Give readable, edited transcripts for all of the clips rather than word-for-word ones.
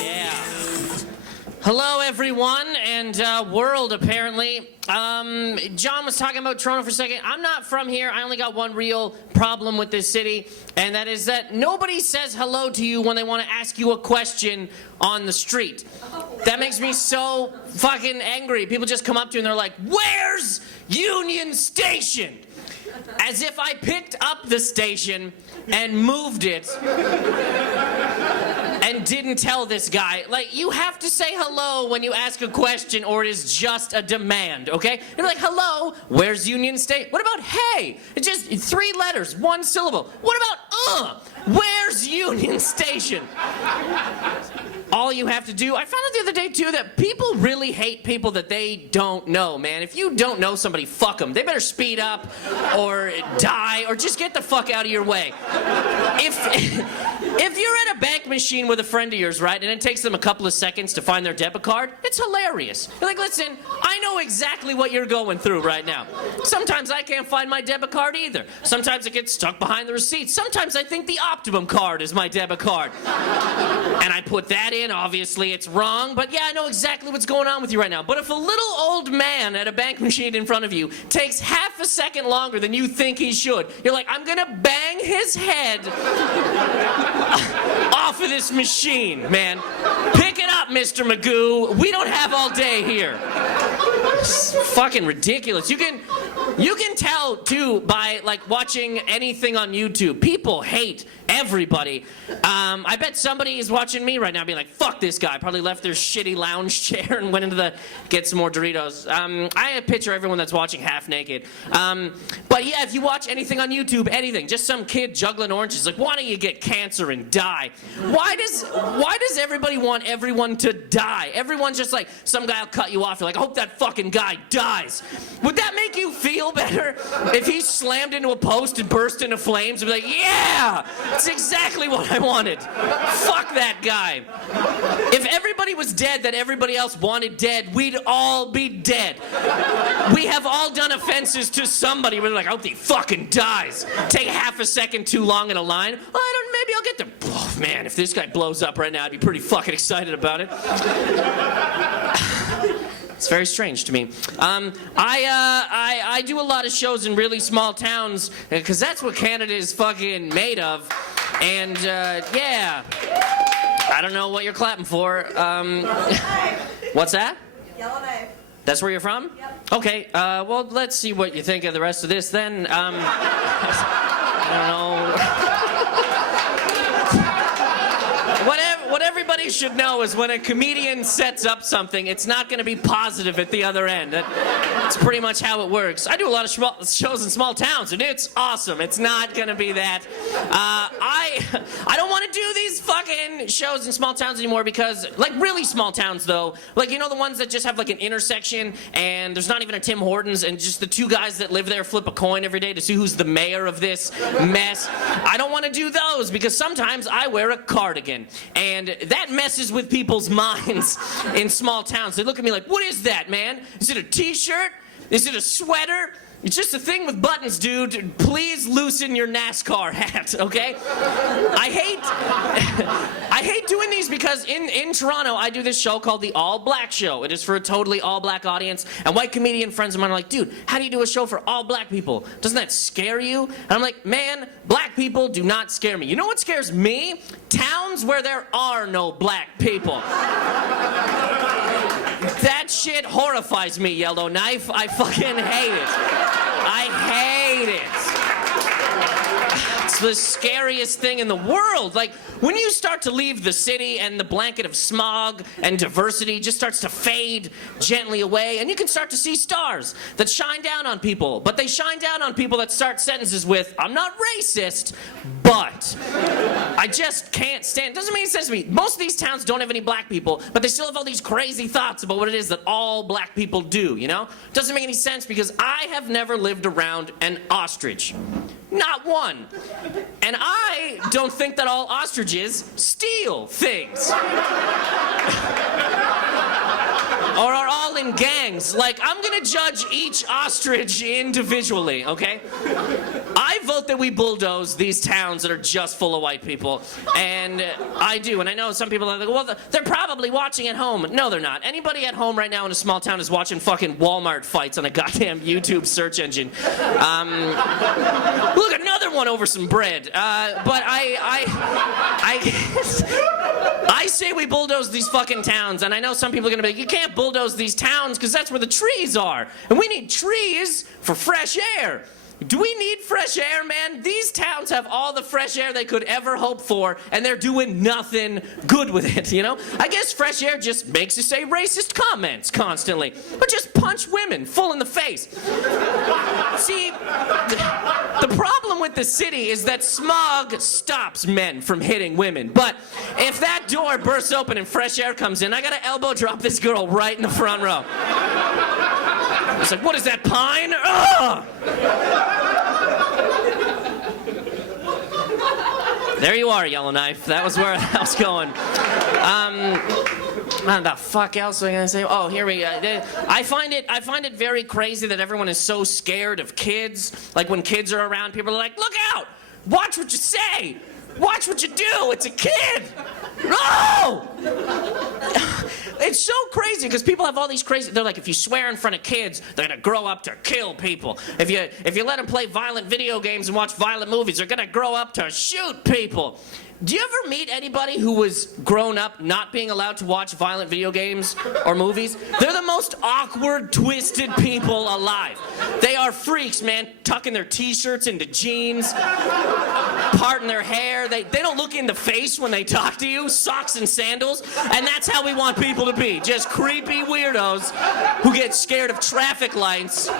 Yeah. Hello, everyone, and world, apparently. John was talking about Toronto for a second. I'm not from here. I only got one real problem with this city, and that is that nobody says hello to you when they want to ask you a question on the street. That makes me so fucking angry. People just come up to you and they're like, "Where's Union Station?" As if I picked up the station and moved it and didn't tell this guy. Like, you have to say hello when you ask a question or it is just a demand, okay? You're like, "Hello, where's Union Station?" What about hey? It's just 3 letters, 1 syllable. What about where's Union Station? All you have to do, I found out the other day too that people really hate people that they don't know, man. If you don't know somebody, fuck them. They better speed up or die or just get the fuck out of your way. If you're at a bank machine with a friend of yours, right, and it takes them a couple of seconds to find their debit card, it's hilarious. You're like, "Listen, I know exactly what you're going through right now. Sometimes I can't find my debit card either. Sometimes it gets stuck behind the receipt. Sometimes I think the Optimum card is my debit card. And I put that in, obviously it's wrong, but yeah, I know exactly what's going on with you right now." But if a little old man at a bank machine in front of you takes half a second longer than you think he should, you're like, "I'm gonna bang his head off of this machine, man. Pick it up, Mr. Magoo. We don't have all day here." It's fucking ridiculous. You can tell too by like watching anything on YouTube. People hate everybody. I bet somebody is watching me right now being like, "Fuck this guy." Probably left their shitty lounge chair and went into get some more Doritos. I picture everyone that's watching half naked. But yeah, if you watch anything on YouTube, anything, just some kid juggling oranges, like, why don't you get cancer and die? Why does everybody want everyone to die? Everyone's just like, some guy will cut you off. You're like, "I hope that fucking guy dies." Would that make you feel better if he slammed into a post and burst into flames and be like, "Yeah, that's exactly what I wanted. Fuck that guy." If everybody was dead that everybody else wanted dead, we'd all be dead. We have all done offenses to somebody. We're like, "I hope he fucking dies." Take half a second too long in a line. Well, maybe I'll get there. Oh, man, if this guy blows up right now, I'd be pretty fucking excited about it. It's very strange to me. I do a lot of shows in really small towns because that's what Canada is fucking made of. And yeah, I don't know what you're clapping for. What's that? Yellowknife. That's where you're from? Yep. Okay, well, let's see what you think of the rest of this then. I don't know. What everybody should know is when a comedian sets up something, it's not going to be positive at the other end. That's pretty much how it works. I do a lot of shows in small towns, and it's awesome. It's not going to be that. I don't want to do these fucking shows in small towns anymore because, like, really small towns, though, like, you know, the ones that just have, like, an intersection, and there's not even a Tim Hortons, and just the 2 guys that live there flip a coin every day to see who's the mayor of this mess. I don't want to do those because sometimes I wear a cardigan, and that messes with people's minds in small towns. They look at me like, "What is that, man? Is it a t-shirt? Is it a sweater? It's just a thing with buttons, dude. Please loosen your NASCAR hat, okay?" I hate doing these because in Toronto, I do this show called the All Black Show. It is for a totally all black audience. And white comedian friends of mine are like, "Dude, how do you do a show for all black people? Doesn't that scare you?" And I'm like, "Man, black people do not scare me. You know what scares me? Towns where there are no black people. That shit horrifies me, Yellowknife. I fucking hate it. I hate it. It's the scariest thing in the world. Like, when you start to leave the city and the blanket of smog and diversity just starts to fade gently away, and you can start to see stars that shine down on people, but they shine down on people that start sentences with, "I'm not racist, but I just can't stand." Doesn't make any sense to me. Most of these towns don't have any black people, but they still have all these crazy thoughts about what it is that all black people do, you know? Doesn't make any sense because I have never lived around an ostrich. Not one. And I don't think that all ostriches steal things. or are all in gangs. Like, I'm gonna judge each ostrich individually, okay? I vote that we bulldoze these towns that are just full of white people, and I do. And I know some people are like, well, they're probably watching at home. No, they're not. Anybody at home right now in a small town is watching fucking Walmart fights on a goddamn YouTube search engine. Look, another one over some bread. But I say we bulldoze these fucking towns, and I know some people are gonna be like, you can't bulldoze these towns because that's where the trees are, and we need trees for fresh air. Do we need fresh air, man? These towns have all the fresh air they could ever hope for, and they're doing nothing good with it, you know? I guess fresh air just makes you say racist comments constantly, but just punch women full in the face. See, the problem with the city is that smog stops men from hitting women, but if that door bursts open and fresh air comes in, I gotta elbow drop this girl right in the front row. It's like, what is that, pine? Ugh! There you are, Yellowknife. That was where I was going. What the fuck else was I gonna say? Oh, here we go. I find it very crazy that everyone is so scared of kids. Like when kids are around, people are like, look out! Watch what you say! Watch what you do! It's a kid! No! It's so crazy because people have all these crazy. They're like, if you swear in front of kids, they're gonna grow up to kill people. If you let them play violent video games and watch violent movies, they're gonna grow up to shoot people. Do you ever meet anybody who was grown up not being allowed to watch violent video games or movies? They're the most awkward, twisted people alive. They are freaks, man, tucking their t-shirts into jeans, parting their hair. They don't look in the face when they talk to you, socks and sandals, and that's how we want people to be. Just creepy weirdos who get scared of traffic lights.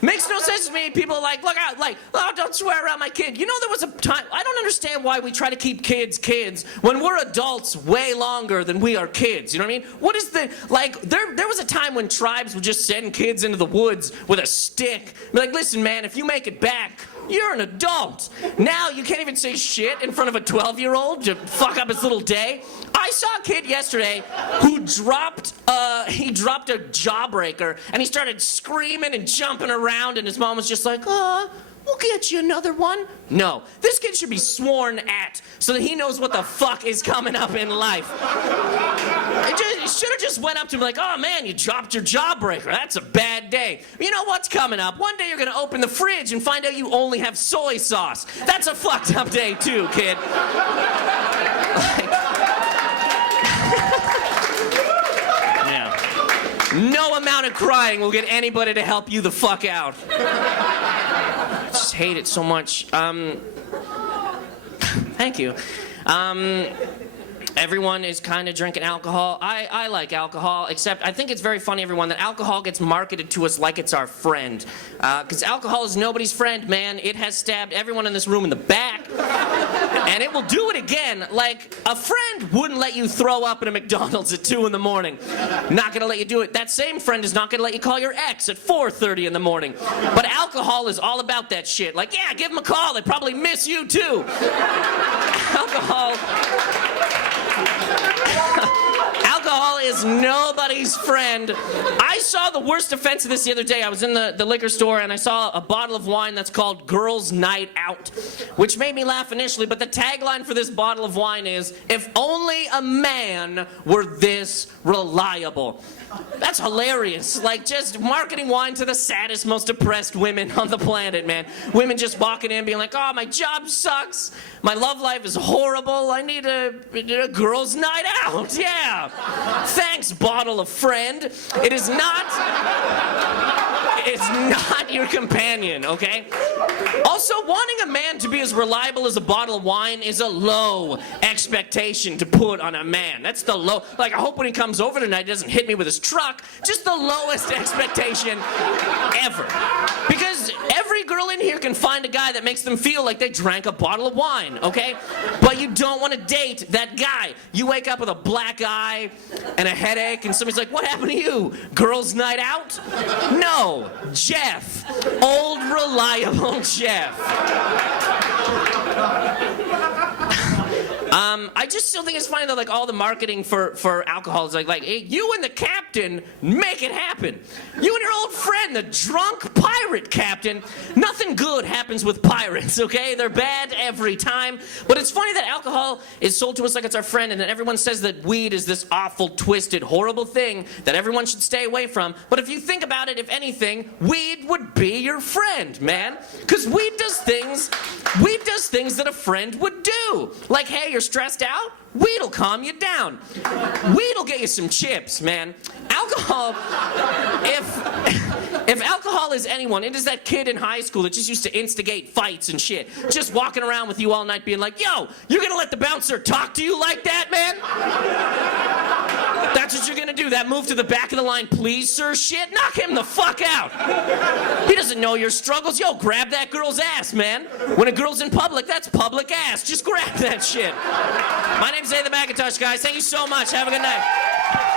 Makes no sense to me. People are like, look out, like, oh, don't swear around my kid. You know, there was a time, I don't understand why we try to keep kids when we're adults way longer than we are kids. You know what I mean? What is the, like, there was a time when tribes would just send kids into the woods with a stick. Be like, listen, man, if you make it back, you're an adult. Now you can't even say shit in front of a 12-year-old to fuck up his little day. I saw a kid yesterday who dropped a jawbreaker, and he started screaming and jumping around, and his mom was just like, we'll get you another one. No, this kid should be sworn at so that he knows what the fuck is coming up in life. It should have just went up to him like, oh man, you dropped your jawbreaker. That's a bad day. You know what's coming up? One day you're gonna open the fridge and find out you only have soy sauce. That's a fucked up day too, kid. No amount of crying will get anybody to help you the fuck out. I just hate it so much. Thank you. Everyone is kind of drinking alcohol. I like alcohol, except I think it's very funny, everyone, that alcohol gets marketed to us like it's our friend. Because alcohol is nobody's friend, man. It has stabbed everyone in this room in the back. And it will do it again. Like, a friend wouldn't let you throw up at a McDonald's at 2 in the morning. Not gonna let you do it. That same friend is not gonna let you call your ex at 4:30 in the morning. But alcohol is all about that shit. Like, yeah, give them a call. They probably miss you, too. Alcohol is nobody's friend. I saw the worst offense of this the other day. I was in the liquor store and I saw a bottle of wine that's called Girls Night Out, which made me laugh initially, but the tagline for this bottle of wine is, if only a man were this reliable. That's hilarious. Like, just marketing wine to the saddest, most depressed women on the planet, man. Women just walking in being like, oh, my job sucks. My love life is horrible. I need a girl's night out. Yeah. Thanks, bottle of friend. It's not your companion, okay? Also, wanting a man to be as reliable as a bottle of wine is a low expectation to put on a man. That's the low, like, I hope when he comes over tonight he doesn't hit me with his truck. Just the lowest expectation ever. Because every girl in here can find a guy that makes them feel like they drank a bottle of wine, okay? But you don't want to date that guy. You wake up with a black eye and a headache and somebody's like, what happened to you? Girls' night out? No, Jeff. Old, reliable Jeff. I just still think it's funny that like all the marketing for alcohol is like hey, you and the captain make it happen. You and your old friend, the drunk pirate captain. Nothing good happens with pirates, okay? They're bad every time. But it's funny that alcohol is sold to us like it's our friend, and that everyone says that weed is this awful, twisted, horrible thing that everyone should stay away from. But if you think about it, if anything, weed would be your friend, man. Because weed does things that a friend would do. Like, hey, you're stressed out? Weed'll calm you down. Weed'll get you some chips, man. Alcohol, if alcohol is anyone, it is that kid in high school that just used to instigate fights and shit. Just walking around with you all night being like, yo, you're gonna let the bouncer talk to you like that, man? That's what you're gonna do, that move to the back of the line, please, sir shit? Knock him the fuck out. He doesn't know your struggles. Yo, grab that girl's ass, man. When a girl's in public, that's public ass. Just grab that shit. My name's the Macintosh, guys. Thank you so much. Have a good night.